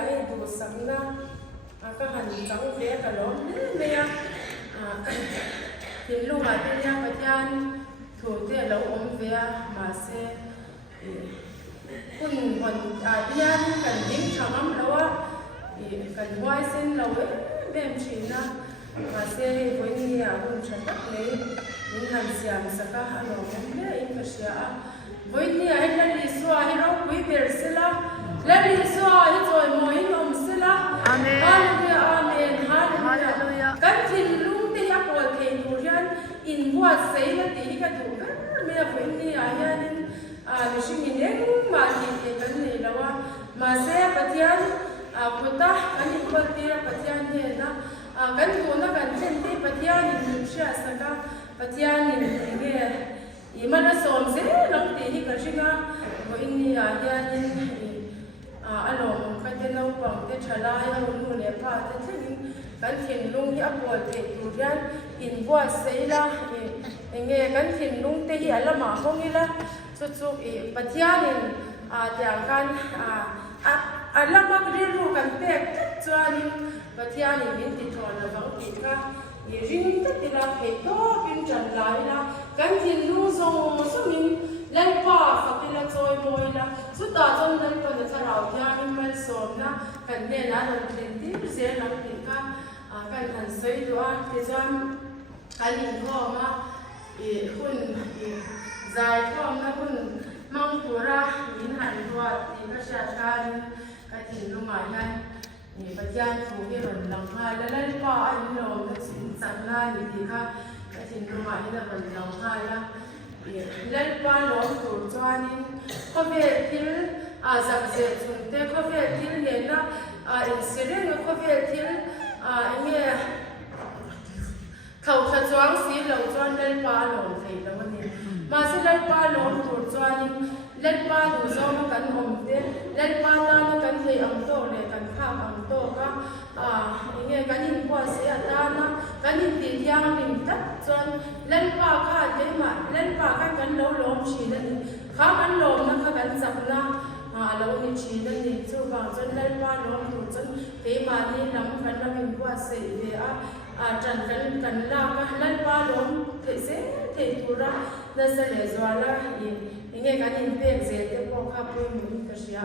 ai du sang na ka han chang ve ka lo me ya tin lu ma tin ya patyan thu te lo om ve ma se kun hon pian kan ding thamam lo kan wai sen lo bem china ma se voi ni ya kun chatak le in han siam saka halo le in ka sia voi ni ai la li so ai ro kui ber sela la li so ai toy mo in om sela amen hallelujah amen hallelujah kan tin lu te ya ko ke turian in wa sei la ti ka tu me voi ni ai ya nin mishing ineng ma ki ke kan ni lawa ma se patyan puta ani bal tira patyan ne na kan tu na kan chen te patyan ni sha saka patyan ni nge imana som se lang te hi ka shinga bo inni ya ya ni alom ka te no pang te chala ya lu le pa te thing kan thin lung ya pol te tu yan in bua seila nge kan thin lung te hi alama hongila chu chu patyan tiang kan alama riru kan pek chuanin patyan in ti thon la bang ti ka ring te ti la he to bin chan lai la kan thin lu zong so min lai pa fatila choi moi la chu ta chon dal pa na charau hian mal som na kan ne na ron tlen ti se lam ti ka kan han sei do a ti jam alin ko ma hun zai ko na hun mang pura in han tua ti ka sha kan ka tin lu ma han ni patyan thu hi ron lang ha la lai pa ai lo na sin san na ni ti ka tin lu ma hi ron lang ha la lai pa lo tu chuanin ko ve til zak je chun te ko ve til ne na in siren ko ve til nge khau kha chuang si lo chuan lai pa lo thei lo ni ma se lai pa lo tu chuanin lai pa du zo ma kan om te lai pa ta na kan thei am to le kan kha am to ka nge kan in ko se ata na kan in ti yang lim tak chuan lai pa kha le ma lai pa kan lo lom chi na ni kha kan lom na kha kan chak na lo ni chi na ni chu ba chuan lai pa lom tu chuan te ma ni lam kan lam in ko se ve trần kan la ka lai pa lom thei se thei tu ra na se le zwala nge kan in pek je te ko kha pui mu ka sia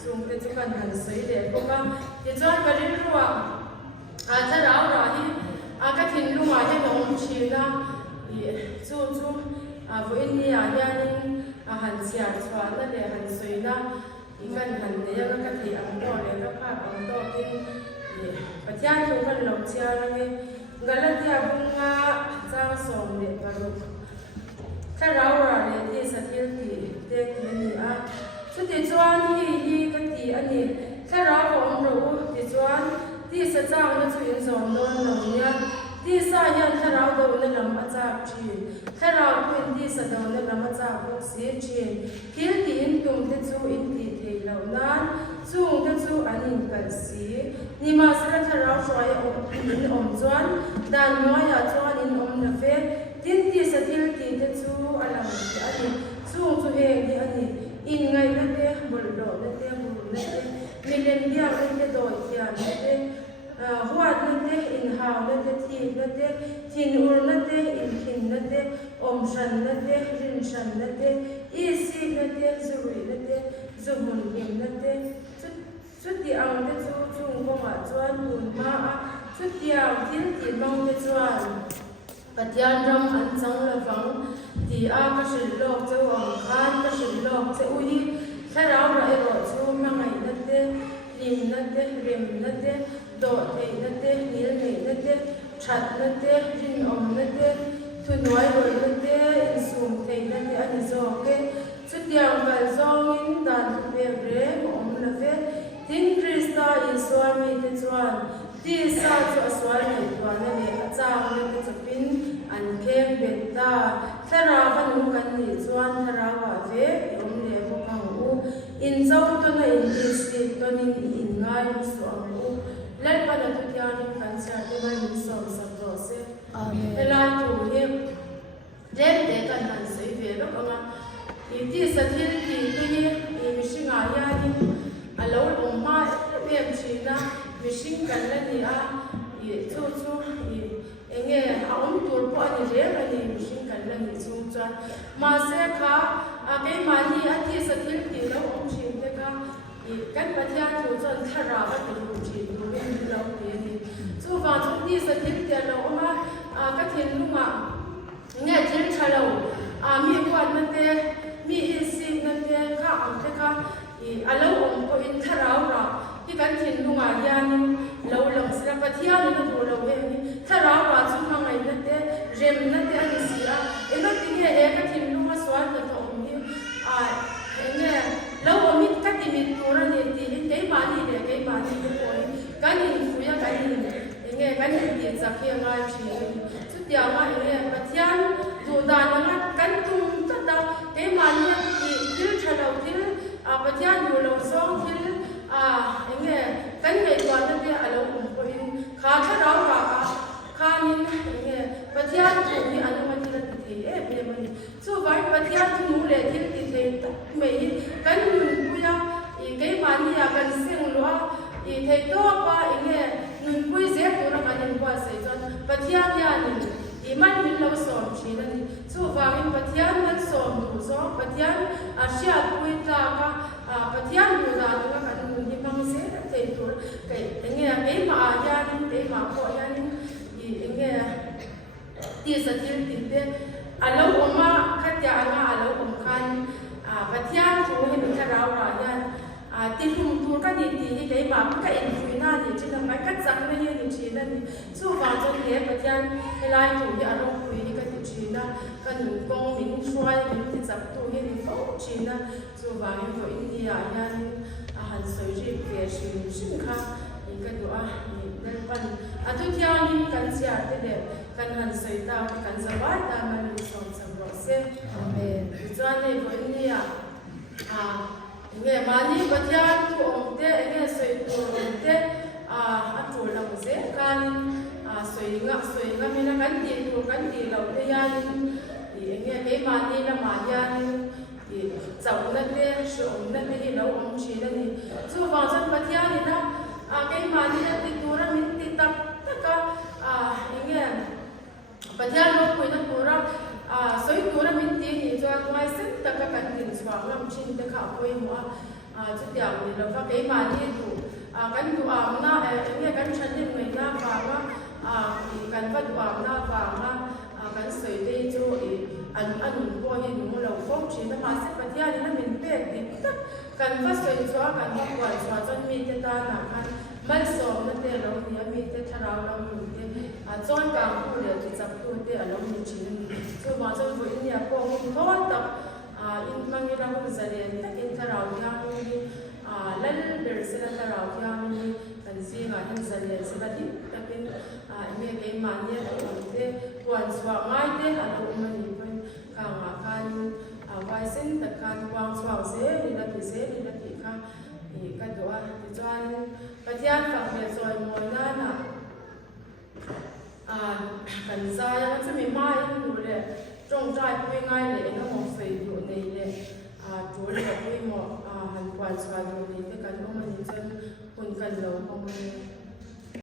chung te chu kan han sei le ko ka ti chuan ka rin ruwa tha rau ra hi ka thin lu ma he nom chi na chu vo in ni ya nin han sia chwa na le han sei na kan han ne ya ka thi am do le ka pa am do tin patyan chu kan lo chia ra nge galatia bunga cha som le paru tha rau ra le ti sa thil ti te ni chu ti chuan hi ka ti ani tha rau om ro ti chuan ti sa chang na chu in zon don lo nia ti sa yan tha rau do le lam a cha chi tha rau kun ti sa do le lam a cha ko se chi thil ti in tum te chu in ti thei lo nan chung te chu anin kal si ni ma sra tha rau roi om chuan dan noi ya chuan in om na fe tin ti sa thil ti te chu alam ti ani chung chu he ni ani in ngai na te bul do na te bul na te milen dia na te doi tian na te huat na te in haw na te thi na te thin ur na te in thin na te om shan na te rin shan na te i si na te zuri na te zumun him na te chuti ang te chu chung ko ma chuan mun ma chuti ang tin ti bang te chuan patyan ram an chang la wang ti ka shil lok che wang khan ka shil lok che ui tharau ra ero chu ma ngai na te lim na te rem na te do thei na te nil nei na te that na te rin om na te thu noi roi na te in sum thei na te ani zo ke chuti ang bal zong in dan pe re om na ve tin krista in swami te chuan ti sa chu aswai ni tuan ne achang ne te chapin an kem beta thara vanu kan ni chuan thara wa ve om le bo kang u in zau to na in isi to ni in ngai su am u lai pa na tu tian kan sa te mai ni som sa to se amen elai tu he dem de kan han sei ve lo ka ti sa thil ti tu ni mi shinga ya ni alo om ma ve machine kan la ni a I chu enge a tur po ani re ani machine kan la ni chung chuan ma se kha a ke mani a thi sa thil ti lo chin te ka I kan pathian chu chuan thara a ti lu chin lu ni lo ti ni chu wa chu ti sa thil te lo ma a ka thin lu ma nge thil thalo a mi kwan na te mi si na te kha am te kha I alo ko in tharau ra ki kan thin lu nga yan lo lang sira pathian na bu lo he ni tharau ra chu ma ngai na te rem na te ani sira ena ti he e ka thin lu ma swan na to ni a enge lo mi ka ti mi tu ra ni ti in ke ma ni de ke ma ni ko kan in fu ya kan in enge kan in ti sa ke nga chi chu tia ma enge pathian du da na kan tum ta da ke ma ni ti til thalo til a pathian du lo song til a enge kan ngai kwa na te alo ko in kha tharau ra kha nin enge pathian tu ni anu ma ti la ti e be ma ni chu vai pathian tu mu le til ti te me kan nun pu ya I ke ma ni ya kan sing lo I thei to pa enge nun pui ze ko na kan in kwa sai chon pathian ya ni I man min lo som chi na ni chu wa in pathian man som tu so pathian a sha pui ta ka pathian du da tu ka kan nun ni mang se thei to ke enge ke ma ya ni ke ma ko ya ni I enge ti sa til ti te alo oma khatya anga alo om kan pathian chu hi mi tharau ra ya ti lum tu ka ni ti hi ke ma ka in pui na ni chi na mai ka chak na hi ni chi na ni chu wa chon he pathian helai tu ya ro pui ni ka ti chi na ka nu kong min chhuai min ti chak tu hi ni fo chi na chu wa ni ko India ya ni han soi ji ke shin kha ni ka du ni dal pan tu thia ni kan sia te de kan han soi ta kan zawai ta ma ni som sam ro se amen chuan ne ko India nge mani pathian tu om te nge soi tu om te a tu la mo se kan soi nga me na kan ti lo te ya ni nge ke mani la ma ya ni chau na te shom na te hi lo om chi na ni chu wa chan pathian ni na ke mani na ti tu ra min ti tak taka nge pathian lo ko na tu ra soi tu ra min ti ni cho mai sen taka kan tin swang lam chin te kha koi mo chu tia ni lo ka ke mani tu kan tu na nge kan chan ni mai na ba ma kan va tu na ba ma kan soi te chu an ko hi nu lo fo chi na ma se pathian ni na min pe ti tak kan va soi chu kan va kwa chu chan mi te ta na kan mal som na te lo ni mi te tharau lo mu te chon ka ku le ti chak tu te alo ni chi ni chu ma chon vo in ya ko mu thon tak in mangi ra mu zalian ta in tharau ya ni lal ber se la tharau ya ni kan si ga hin zalian se la ti takin me ke ma ni te kwan swa ngai te alo ma ni pa ka nga kan vai sen ta kan wang swa se ni la ti se ni la ti ka ni ka do ti chuan pathian ka me soi moi na kan zai ya chu mi mai nu le trong trai pui ngai le na mo fei du nei le tu le pui mo han kwan swa du ni te kan mo ni chen kun kan lo mo